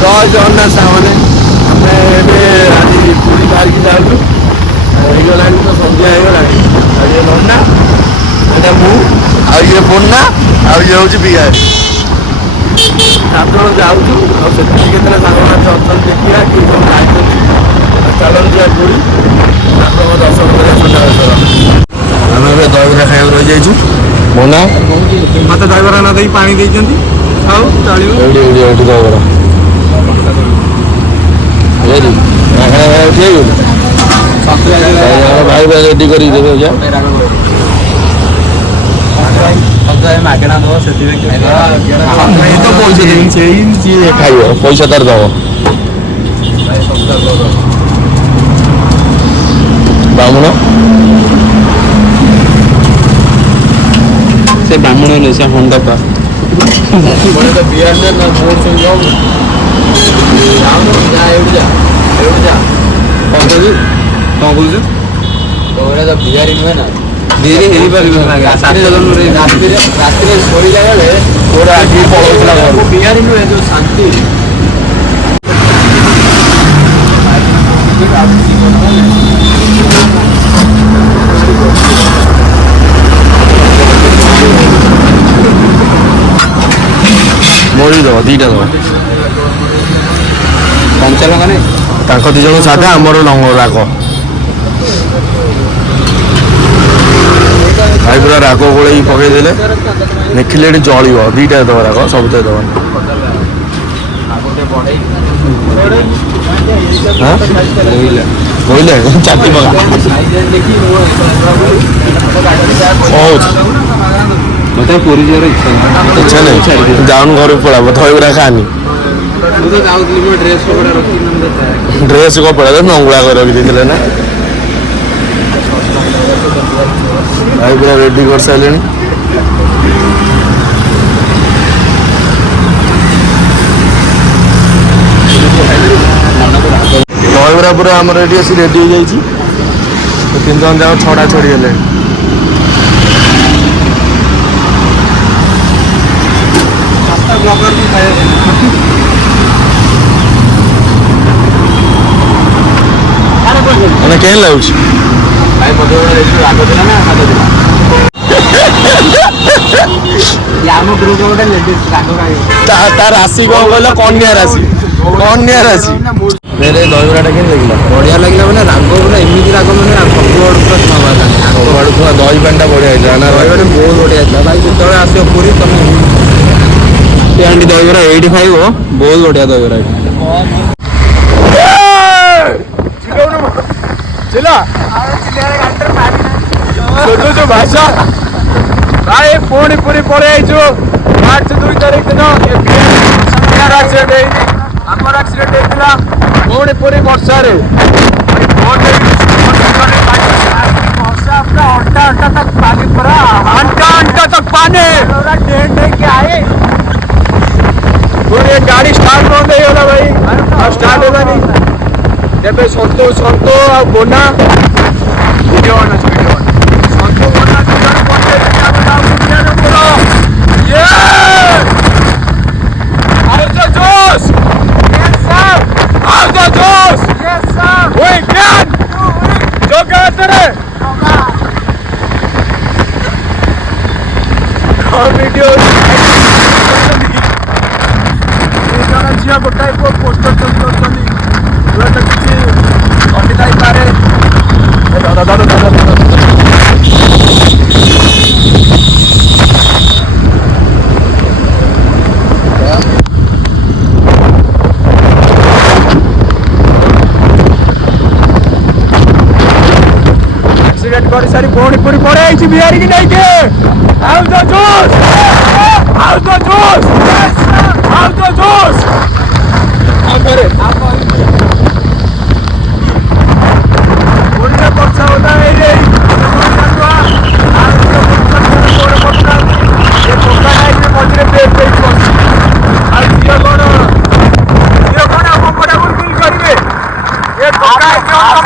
जय जगन्नाथ सामने आम आज पुरी बाहर की जाऊँ होगा तो सन्ध्या होगा ये नन्ना एटा मु ये बोना ये हूँ बिहार 7 जन जाऊँ आते सांगे अच्छा देखा कि चलन जा पुरी ठाकुर दर्शन करा आम दहीबरा खाया रही जाइए मोना मत दहीबरा ना दे पानी देती दहीबरा भाई भाई रेडी कर पैसा तार दब बामुण से बामुण नहीं से हंडा का बिहारी नुहे ना धीरे रात्रि सोई गले पूरा बिहारी नुहे जो शांति मोड़ी दब दीटा दब कंचा लगा नहीं दी जन साधा आमर राग भाई पूरा राग गोल पकईदे देखिले जल दीटा दब राग सब दब बोले चाटी पका मत पूरी जोर इच्छा नहीं जाऊन घर पड़ा दहीबरा खानी ड्रेस कपड़ा तो नंगुला कर रखी ना भाई पूरा रेडी कर सारे दहीबरा पूरा आम रेडी आसी रेडी हो जाइए 3 जन जाओ छड़ा छड़ी हेले मैंने क्या लगुच राशि कौन कहला कन्या राशि मेरे दहीबरा के बढ़िया लगे मैंने राग बोले एमती राग मैंने सब दही पानी बढ़िया ना दहीबरा बहुत बढ़िया भाई जो आस पूरी तुम दहीबरा ये खाइब बहुत बढ़िया दहीबरा भाषा भाई पुणी पूरी पड़े मार्च 2 तारीख दिन एक्सीडेंट आमर एक्सीडेंट होता पुणी पूरी वर्षा अंटा अंटा तक पानी पूरा अंटा तक पानी आए पूरी गाड़ी स्टार्ट बंद होगा भाई स्टार्ट होगा नहीं जब संतोष आ बोना वीडियो संतो बोना झील गोटाए पोस्टर एक्सीडेंट कर सारी पुणी पूरी पड़े बिहारी की नहीं के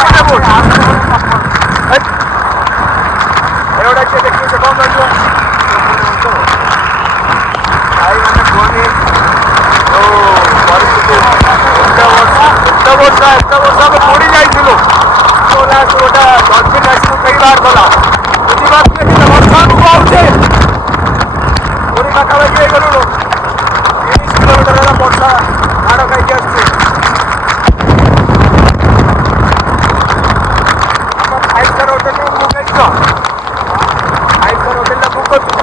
वर्षा होता है ପୁରା ଏତେ ବର୍ଷ ଆମେ ପଡ଼ି ଯାଇଥିଲୁ ଲାଷ୍ଟ ଗୋଟେ ଡଲଫିନ୍ ଆସିବୁ କହି ବାହାର କଲା ବୁଝିପାରୁଥିଲେ କେତେ ବର୍ଷ ଆମକୁ ଆଉଛି ପୁରୀ ପାଖାପାଖି ହେଇଗଲୁଣୁ 30 କିଲୋମିଟର ହେଲା ବର୍ଷା ମାଡ଼ ଖାଇକି ଆସୁଛୁ ଆମ 5 ଷ୍ଟାର ହୋଟେଲରୁ ବୁକ୍ ହେଇଛ 5 ଷ୍ଟାର ହୋଟେଲରେ ବୁକ୍ କରୁଛୁ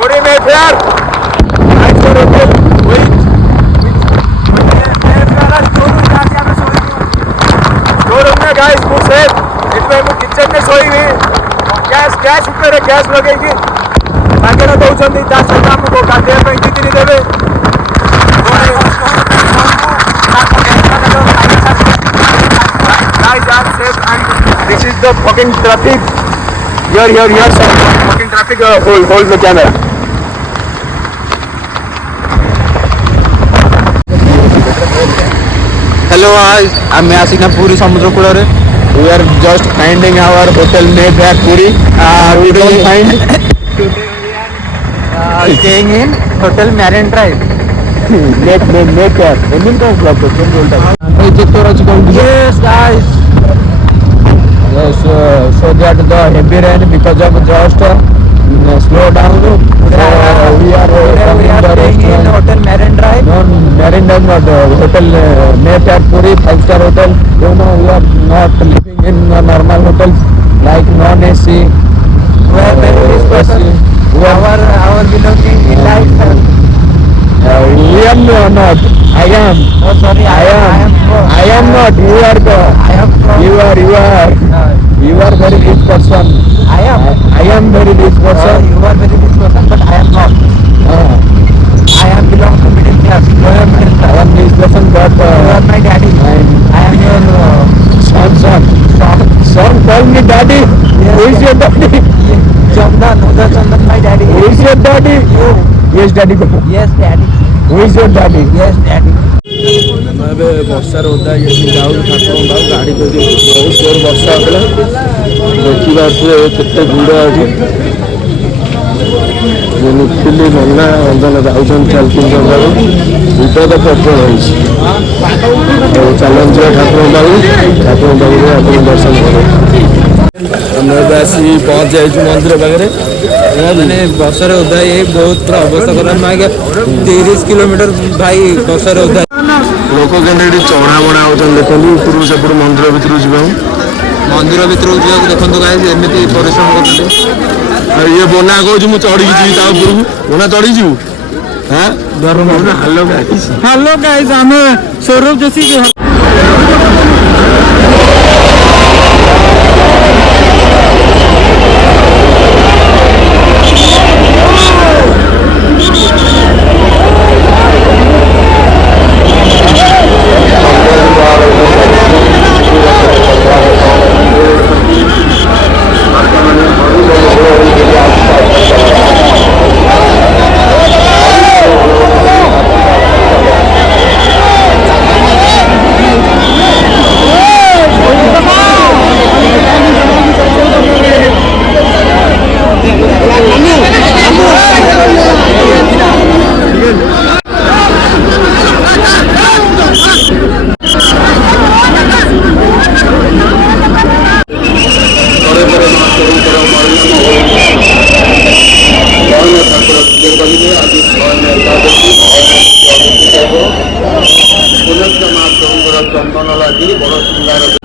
Puri Mayfair. Nice for hotel. Wait. Mayfair showroom जाके हमें सोई showroom में guys वो सेफ इसमें वो किचन में सोई हुई गैस ऊपर है गैस लगेगी ताकि ना दो जल्दी 10 काम को काटे पे कितनी देवे guys are safe and this is the fucking traffic here sir fucking traffic hold the camera hello आम आसिना पूरी समुद्र cool we are just finding our hotel Mayfair Puri we don't find staying in hotel Marine Drive Mayfair Emin का club है yes guys yes so that the heavy rain because of just slow down we are staying in hotel Marine Drive no Marine Drive not hotel Mayfair Puri 5-star hotel you know we are not living in normal hotels like non AC where very rich person our belonging in life we am not I am oh sorry I am not you are the you are very rich person I am very rich person you are very rich person but I am not I am belong to middle class you are middle class I am rich person but you are my daddy I am your son call me daddy yes, who is your daddy Chandan Chandan my daddy who is your daddy you yes daddy yes daddy who is your daddy yes daddy ଏବେ ବର୍ଷାରେ ଓଦା ହେଇକି ଯାଉ ଠାକୁରଙ୍କ ପାଖକୁ ଗାଡ଼ି କରିକି ବହୁତ ଜୋର ବର୍ଷା ହେଉଥିଲା ଦେଖିପାରୁଥିବେ କେତେ ଭିଡ଼ ଅଛି ନିଖିଲି ନନା ଅଞ୍ଜନ ଯାଉଛନ୍ତି ଚାଲିଛନ୍ତି ଜଙ୍ଗାରୁ ବିପଦ ପ୍ରବଳ ହେଇଛି ଚାଲନ୍ତୁ ଯିବା ଠାକୁରଙ୍କ ପାଖକୁ ଆପଣ ଦର୍ଶନ କରିବେ ଆମେ ଏବେ ଆସିକି ପହଞ୍ଚି ଯାଇଛୁ ମନ୍ଦିର ପାଖରେ ମାନେ ବର୍ଷାରେ ଓଦା ହେଇ ବହୁତ ପୁରା ଅବସ୍ଥା ଖରାପ ଆଜ୍ଞା 30 କିଲୋମିଟର ଭାଇ ବର୍ଷାରେ ଓଦା ଲୋକ କେମିତି ଏଠି ଚଢ଼ା ବଢ଼ା ହେଉଛନ୍ତି ଦେଖନ୍ତୁ ଉପରକୁ ସେପଟୁ ମନ୍ଦିର ଭିତରକୁ ଯିବାକୁ ମନ୍ଦିର ଭିତରକୁ ଯିବାକୁ ଦେଖନ୍ତୁ ଗାଇସ୍ ଏମିତି ପରିଶ୍ରମ କରୁଛନ୍ତି ଆଉ ଇଏ ବୋନା କହୁଛି ମୁଁ ଚଢ଼ିକି ଯିବି ତା ଉପରକୁ ବୋନା ଚଢ଼ିକି ଯିବୁ हेलो गाइस ଆମେ ସୌରଭ जोशी ଚନ୍ଦନ ଲାଗି ବଡ଼ ସୁନ୍ଦର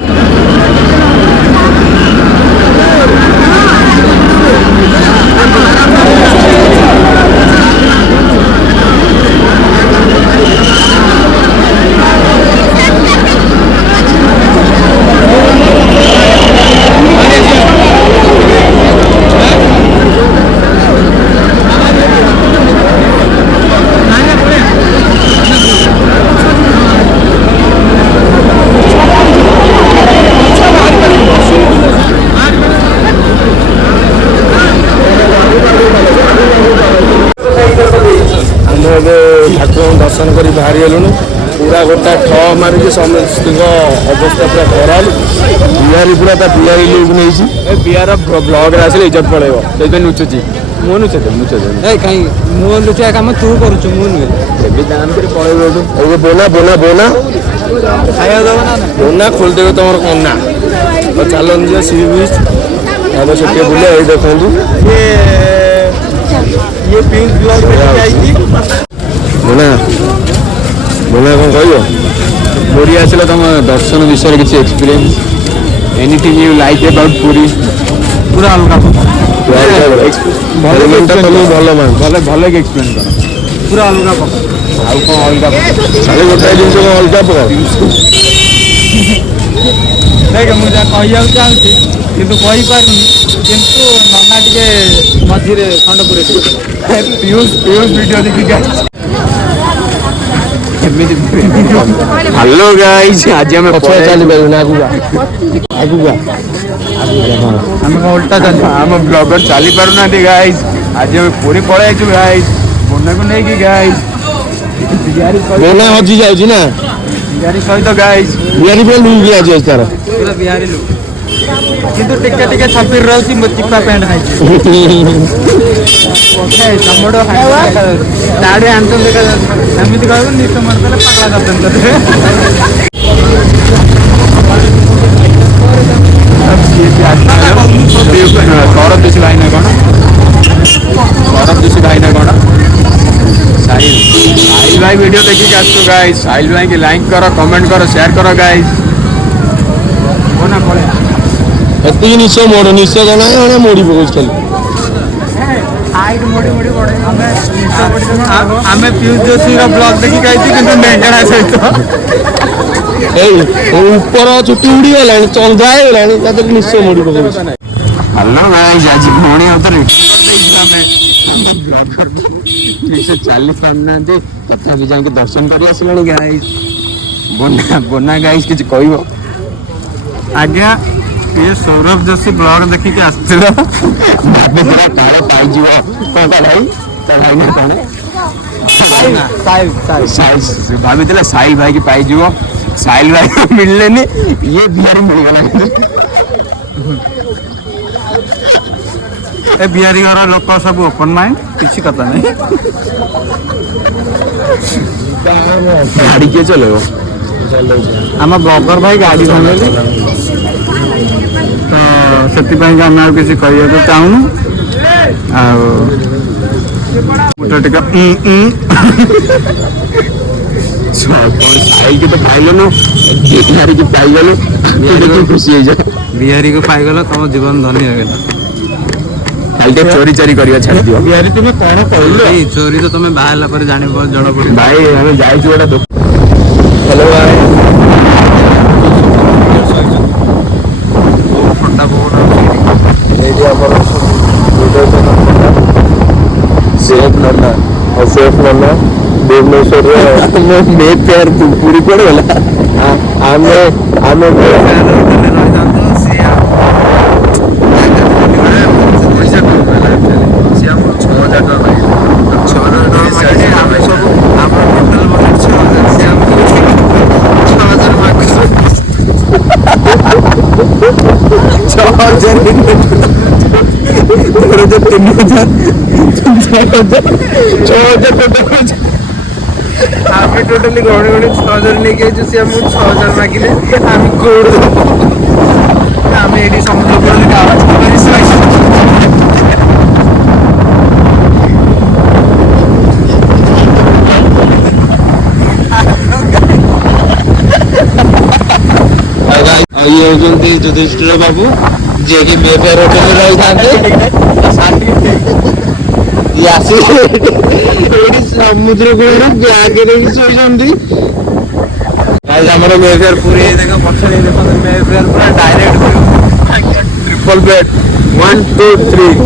ଠାକୁରଙ୍କୁ ଦର୍ଶନ କରି ବାହାରି ଗଲୁଣୁ ପୁରା ଗୋଟା ଠ ମାରିକି ସମସ୍ତଙ୍କ ଅବସ୍ଥା ପୁରା ଖରାପ ବିହାରୀ ପୁରା ତା ବିହାରୀ ଲୁକ୍ ନେଇଛି ଏ ବିହାର ବ୍ଲଗ୍ରେ ଆସିଲେ ଇଜ୍ଜତ ପଳେଇବ ସେଇଥିପାଇଁ ଲୁଚୁଛି ମୁଁ ନୁଚେଇଦେବି ଏ କାହିଁ ମୁଁ ଲୁଚିବା କାମ ତୁ କରୁଛୁ ମୁଁ ନୁହେଁ। ଏବେ ଦାମ କରି ପଳେଇବ ଏଠୁ। ଏବେ ବୋନା ଖାଇବା ଦେବ ନା ନା? ବୋନା ଖୋଲିଦେବେ ତମର କନା। ଆଉ ଚାଲନ୍ତୁ ଯିବା ସି ବିଚ୍। ଆମେ ସେଠି ବୁଲିବା। ଏଇ ଦେଖନ୍ତୁ ଇଏ ପିଙ୍କ୍ ବ୍ଲଗ୍ ଦେଖିକି ଆଇଛି। ବୋନା କଣ କହିବ? ପୁରୀ ଆସିଲେ ତମ ଦର୍ଶନ ବିଷୟରେ କିଛି experience anything you like about Puri? ପୁରା ଅଲଗା ଭଲ ମାନ ଭଲ କି ଏକ୍ସପ୍ଲେନ୍ କର। ପୁରା ଅଲଗା ପ୍ରକାର। ଆଉ କ'ଣ ଅଲଗା ଖାଲି ଗୋଟାଏ ଜିନିଷ କଣ ଅଲଗା ପ୍ରକାର? ଦେଖ ମୁଁ ଯାହା କହିବାକୁ ଚାହୁଁଛି କିନ୍ତୁ କହିପାରୁନି, କିନ୍ତୁ ନନା ଟିକେ ମଝିରେ ଖଣ୍ଡ ପୁରେଇ ପିୟୁଷ ଭିଡ଼ିଓ ଦେଖିକି ଏମିତି ହ୍ୟାଲୋ ଗାଇସ୍, ଆଜି ଆମେ ପଛରେ ଚାଲିପାରିବୁନି, ଆଗକୁ ଆମେ କ'ଣ ଓଲଟା ଚାଲିବୁ? ଆମ ବ୍ଲଗର ଚାଲିପାରୁନାହାନ୍ତି ଗାଇସ୍। ଆଜି ଆମେ ପୁରୀ ପଳେଇ ଯାଇଛୁ ଗାଇସ୍, ବୋନାକୁ ନେଇକି ଗାଇସ୍। ବୋନା ହଜି ଯାଉଛି ନା ବିହାରୀ ସହିତ ଗାଇସ୍। ବିହାରୀ ବି ଲୁଙ୍ଗି ଆଜି ଅଛି ତାର। ପୁରା ବିହାରୀ ଲୋକ କିନ୍ତୁ ଟିକେ ଛପିର ରହୁଛି। ଚିପା ପ୍ୟାଣ୍ଟ ଖାଇଛି ତମଠୁ ଦାଢ଼ି ଆଣିଛନ୍ତି ଦେଖାଯାଉଛି। ଏମିତି କହିବୁ ନିଶ ମାରିଦେଲେ ପାଲା କରିଦେଲେ। ସୌରଭ ଯୋଶୀ ଭାଇ ନା କ'ଣ? ସାହିଲ ଭାଇ ଭିଡ଼ିଓ ଦେଖିକି ଆସିଛୁ ଗାଇସ୍। ସାହିଲ ଭାଇକି ଲାଇକ୍ କର, କମେଣ୍ଟ କର, ସେୟାର କର ଗାଇସ୍। ଏତିକି ନିଶ ମୋଡ଼ କଣ ମୋଡ଼ି ପକଉଛି ଖାଲି। ଆମେ ପିୟୁଷ ଯୋଶୀର ବ୍ଲଗ ଦେଖିକି ଆଇଛୁ କିନ୍ତୁ ମେଙ୍ଗଣା ସହିତ। ଏଇ ଉପର ଚୁଟି ଉଡ଼ିଗଲାଣି, ଚନ୍ଦା ହେଇଗଲାଣି, ତା ଦେହରେ ନିଶ ମୋଡ଼ି ପକଉଛି। ହ୍ୟାଲୋ ଗାଇସ୍, ଆଜି ପୁଣି ଆଉଥରେ ଆମେ ଚାଲି ପାରୁନାହାନ୍ତି, ତଥାପି ଯାଇକି ଦର୍ଶନ କରି ଆସିଲାଣି ଗାଇସ୍। ବୋନା ଗାଇସ୍ କିଛି କହିବ? ଆଜ୍ଞା, ଇଏ ସୌରଭ ଯୋଶୀ ବ୍ଲଗ ଦେଖିକି ଆସିছিল। ପାଇଯିବ ଭାବିଥିଲା ସାହିଲ ଭାଇ କି ପାଇଯିବ। ସାହିଲ ଭାଇ ମିଳିଲେନି, ଇଏ ବିହାର ମିଳିଗଲା। ଏ ବିହାରୀ ଘର ଲୋକ ସବୁ ଓପନ୍ ମାଇଣ୍ଡ, କିଛି କଥା ନାହିଁ। ଗାଡ଼ି କିଏ ଚଲେଇବ? ଆମ ବ୍ଲଗର ଭାଇ ଗାଡ଼ି ଚଲେଇଲେ, ତ ସେଥିପାଇଁ ଆମେ ଆଉ କିଛି କହିବାକୁ ଚାହୁଁନୁ। ଆଉ ଟିକେ ସାହିଲକି ତ ପାଇଲୁନୁ, ବିହାରୀକି ପାଇଗଲୁ, ଖୁସି ହେଇଯା। ବିହାରୀକୁ ପାଇଗଲ, ତମ ଜୀବନ ଧନୀ ହେଇଗଲା। ଖାଲି ଟିକେ ଚୋରି ଚାରି କରିବା ଛାଡ଼ିଦିଅ। ବିହାରୀ ତୁମେ କ'ଣ କହିଲ? ଚୋରି ତ ତମେ ବାହା ହେଲା ପରେ ଜଣା ପଡ଼ିବ। ଭାଇ ଆମେ ଯାଇଛୁ ଗୋଟେ ଦୋକାନ। ହ୍ୟାଲୋ ଭାଇ, ଥଣ୍ଡା ପବନ ଏଇଠି ଆମର ସେଫ୍ ନନା ଭୁବନେଶ୍ୱରରେ ମେ ଫେୟାର ପୁରୀ କୁଆଡ଼େ ଗଲା? ଆମେ ପଇସା କମ୍ ହେଲା, ସିଏ ଆମକୁ 6,000 ଟଙ୍କା ମାଗିଲା। 6,000 ଟଙ୍କା ମାଗିଲେ ଆମେ ସବୁ ଆମର ଟୋଟାଲ ବଜେଟ୍ 6,000, ସିଏ ଆମକୁ 6,000 ମାଗୁଛୁ। 6,000 ଆମେ ଟୋଟାଲି ଗଣି 6,000 ନେଇକି ଆଇଛୁ, ସିଏ ଆମକୁ 6,000 ମାଗିଲେ। ଆମେ କୋଉଠୁ ଆମେ ଏଇଠି ସମୁଦ୍ର କୂଳରେ କାମ ଇଏ ହେଉଛନ୍ତି ଯୁଧିଷ୍ଠିର ବାବୁ, ଯିଏକି ମେଫେୟାର ହୋଟେଲରେ ରହିଥାନ୍ତି। ଇଏ ଆସି ଏଇଠି ସମୁଦ୍ର କୂଳରେ ବ୍ୟାଗରେ ବି ଶୋଇଛନ୍ତି। ଆମର ମେଫେୟାର ପୁରୀ ଦେଖ, ପଛରେ ଦେଖନ୍ତୁ ମେଫେୟାର ପୁରା ଡାଇରେକ୍ଟ ଟ୍ରିପଲ ବେଡ୍ 1 2 3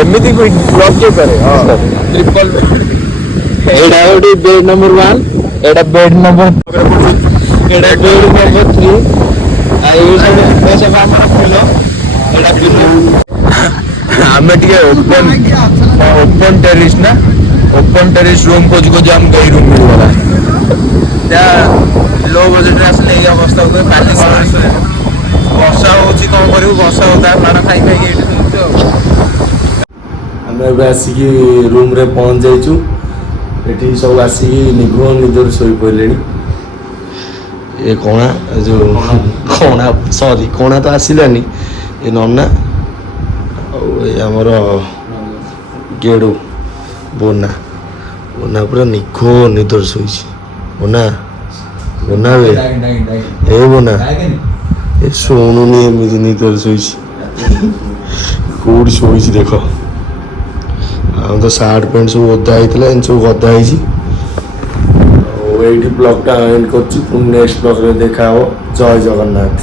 ଏମିତି ବ୍ଲକ୍ କିଏ କରେ? Triple bed. ଏଇଟା ଗୋଟେ ବେଡ୍ ନମ୍ବର 1, ଏଇଟା ବେଡ୍ ନମ୍ବର 3, ଆଉ ଏଇ ସବୁ ଆମର ଫୁଲ। ଆମେ ଟିକେ ଓପନ୍ ଟେରିସ୍ ନା, ଓପନ୍ ଟେରିସ୍ ରୁମ୍ ଖୋଜି ଆମକୁ ଏଇ ରୁମ୍ ମିଳିଗଲା। लो बजेट आसले ये अवस्था होता है। ବର୍ଷା ହେଉଛି କ'ଣ କରିବୁ, ବର୍ଷା ଓଦା ମାଡ଼ ଖାଇ ଖାଇକି ଏଇଠି ଶୋଉଛୁ ଆଉ। ଆମେ ଏବେ ଆସିକି ରୁମ୍ରେ ପହଞ୍ଚି ଯାଇଛୁ। ଏଠି ସବୁ ଆସିକି ନିଘୁଣ ନିଦରୁ ଶୋଇପଡ଼ିଲେଣି। ଏ କଣା ଯେଉଁ କଣା ସରି କଣା ତ ଆସିଲାନି, ଏ ନନା ଆଉ ଏ ଆମର ଗେଡ଼ୁ ବୋନା ପୁରା ନିଘୁଣ ନିଦରେ ଶୋଇଛି। ବୋନା ବେ ଏ ବୋନା ଏ ଶୁଣୁନି ଏମିତି ନିଦରେ ଶୋଇଛି। କୋଉଠି ଶୋଇଛି ଦେଖ। ଆଉ ତ ସାର୍ଟ ପ୍ୟାଣ୍ଟ ସବୁ ଓଦା ହେଇଥିଲା, ଏମିତି ସବୁ ଗଦା ହେଇଛି। ଆଉ ଏଇଠି ବ୍ଲଗ୍ଟା ଏଣ୍ଡ କରୁଛି। ପୁଣି ନେକ୍ସଟ ବ୍ଲଗ୍ରେ ଦେଖା ହବ। ଜୟ ଜଗନ୍ନାଥ।